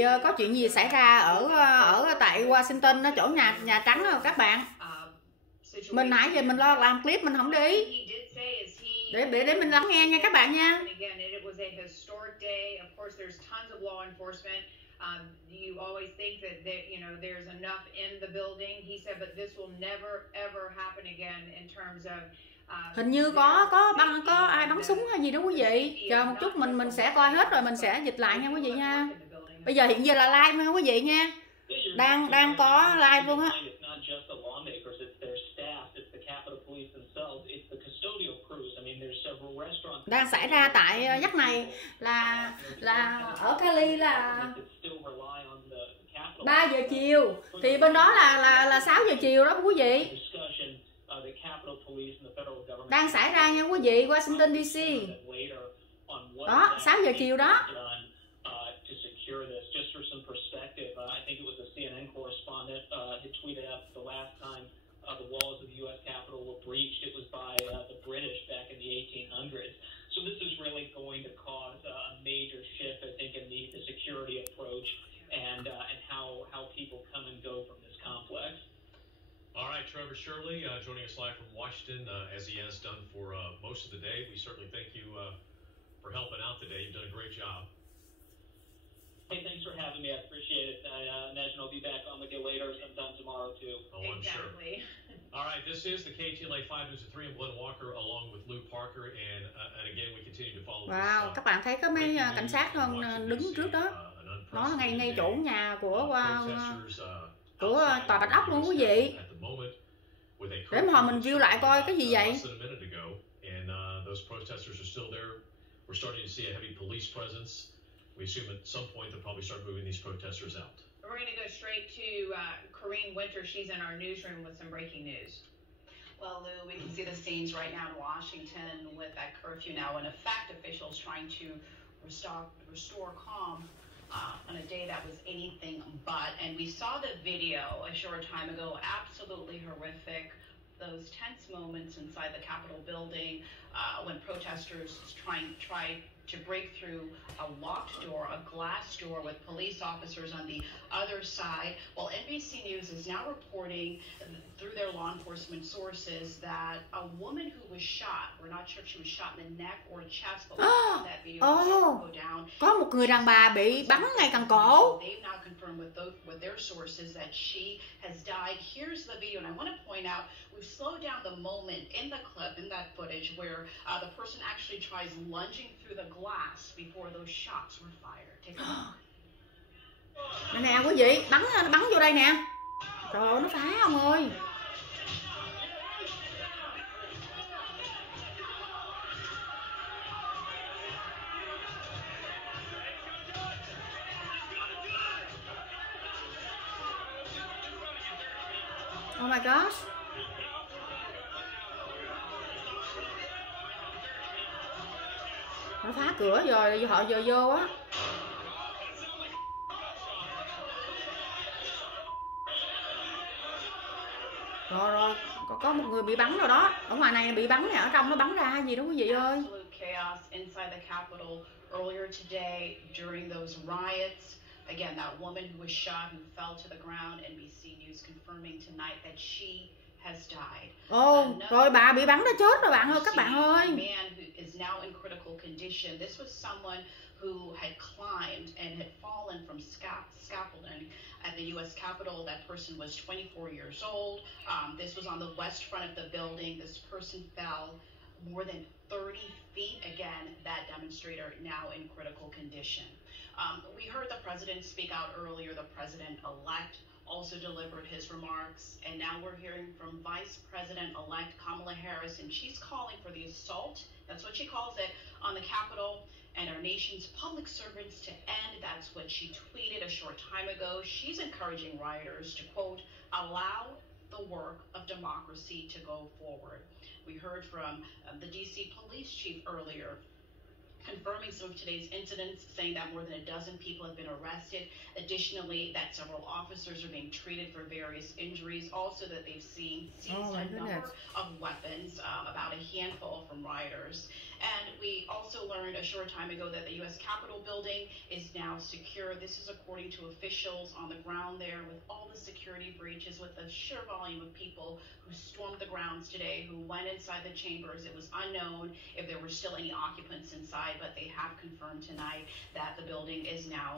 Có chuyện gì xảy ra ở tại Washington, chỗ nhà Trắng không các bạn? Mình nãy giờ mình lo làm clip mình không đi. Để mình lắng nghe nha các bạn nha. You always think that there's enough in the building. He said, but this will never ever happen again in terms of hình như có ai bắn súng hay gì đó quý vị. Chờ một chút mình sẽ coi hết rồi mình sẽ dịch lại nha quý vị nha. Bây giờ hiện giờ là live nha quý vị nha. Đang có live luôn á. Đang xảy ra tại giấc này là ở Cali là 3 giờ chiều, thì bên đó là 6 giờ chiều đó quý vị. Đang xảy ra nha quý vị, Washington DC. Đó, 6 giờ chiều đó. The walls of the U.S. Capitol were breached. It was by the British back in the 1800s. So this is really going to cause a major shift, I think, in the security approach and how people come and go from this complex. All right, Trevor Shirley joining us live from Washington, as he has done for most of the day. We certainly thank you for helping out today. You've done a great job. Hey, thanks for having me. I appreciate it. I imagine I'll be back on with you later, sometime tomorrow too. Oh, I'm Exactly. Sure. All right, this is the KTLA 5 News at 3. I'm Glenn Walker along with Lou Parker, and again we continue to follow. Wow, các bạn thấy có mấy cảnh sát không đứng trước đó. Nó là ngay chỗ nhà của Tòa Bạch Ốc luôn quý vị. Để mà mình view lại coi cái gì vậy. And those protesters are still there. We're starting to see a heavy police presence. We assume at some point they'll probably start moving these protesters out. We're going to go straight to Corrine Winter. She's in our newsroom with some breaking news. Well, Lou, we can see the scenes right now in Washington with that curfew now in effect. Officials trying to restore calm on a day that was anything but. And we saw the video a short time ago. Absolutely horrific. Those tense moments inside the Capitol building when protesters tried to break through a locked door, a glass door with police officers on the other side. Well, NBC News is now reporting through their law enforcement sources that a woman who was shot, we're not sure if she was shot in the neck or chest, but that video go down. Có một người đàn bà bị bắn ngay cẳng cổ. They've now confirmed with their sources that she has died. Here's the video, and I want to point out we've slowed down the moment in the clip, in that footage, where the person actually tries lunging through the glass before those shots were fired. Take a look. Nè quý vị, bắn vô đây nè. Trời ơi, nó phá ông ơi. Oh my gosh. Nó phá cửa rồi họ giờ vô á. Rồi có một người bị bắn rồi đó. Ở ngoài này bị bắn nè, ở trong nó bắn ra gì đó quý vị ơi. Chaos inside the Capitol earlier today during those riots. Again, that woman who was shot and fell to the ground. NBC News confirming tonight that she has died. Rồi bà bị bắn đã chết rồi bạn ơi, các bạn ơi. Man who is now in critical condition. This was someone who had climbed and had fallen from scaffolding at the U.S. Capitol. That person was 24 years old. This was on the west front of the building. This person fell more than 30 feet. Again, that demonstrator now in critical condition. We heard the president speak out earlier. The president-elect also delivered his remarks, and now we're hearing from Vice President-elect Kamala Harris, and she's calling for the assault, that's what she calls it, on the Capitol and our nation's public servants to end. That's what she tweeted a short time ago. She's encouraging rioters to, quote, allow the work of democracy to go forward. We heard from the D.C. police chief earlier, confirming some of today's incidents, saying that more than a dozen people have been arrested. Additionally, that several officers are being treated for various injuries. Also, that they've seized a number of weapons, about a handful from rioters. And we also learned a short time ago that the U.S. Capitol building is now secure. This is according to officials on the ground there, with all the security breaches, with the sheer volume of people who stormed the grounds today, who went inside the chambers. It was unknown if there were still any occupants inside, but they have confirmed tonight that the building is now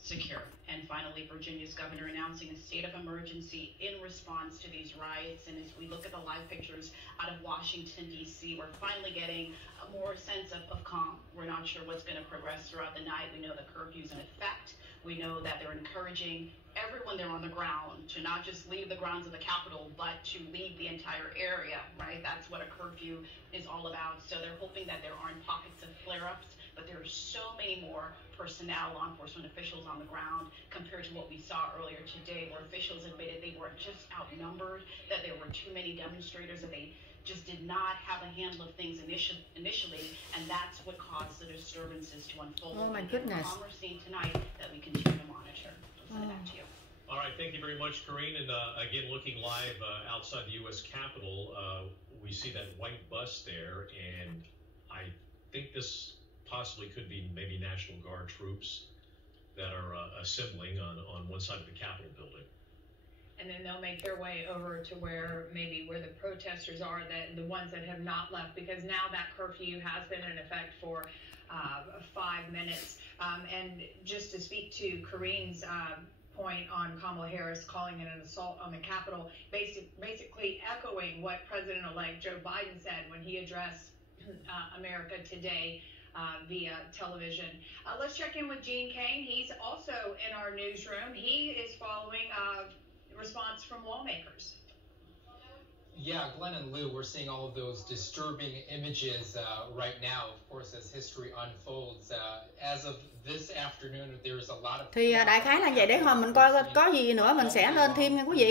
secure. And finally, Virginia's governor announcing a state of emergency in response to these riots. And as we look at the live pictures out of Washington, D.C., we're finally getting a more sense of calm. We're not sure what's going to progress throughout the night. We know the curfew's in effect. We know that they're encouraging everyone there on the ground to not just leave the grounds of the Capitol, but to leave the entire area, right? That's what a curfew is all about. So they're hoping that there aren't pockets of flare-ups, but there are so many more personnel, law enforcement officials on the ground compared to what we saw earlier today, where officials admitted they were just outnumbered, that there were too many demonstrators, that they just did not have a handle of things initially, and that's what caused the disturbances to unfold. Oh my goodness. We're seeing tonight that we continue to monitor. I'll send it back to you. All right, thank you very much, Karine. And again, looking live outside the U.S. Capitol, we see that white bus there, and I think this possibly could be maybe National Guard troops that are assembling on one side of the Capitol building. And then they'll make their way over to where the protesters are, the ones that have not left, because now that curfew has been in effect for 5 minutes. And just to speak to Karine's point on Kamala Harris calling it an assault on the Capitol, basically echoing what President-elect Joe Biden said when he addressed America today via television. Let's check in with Gene Kane. He's also in our newsroom. He is following response from lawmakers. Yeah, Glenn and Lou, we're seeing all of those disturbing images right now, of course, as history unfolds. As of this afternoon, there's a lot of... Thì đại khái là vậy, để hồi mình coi có gì nữa mình sẽ lên thêm nha quý vị.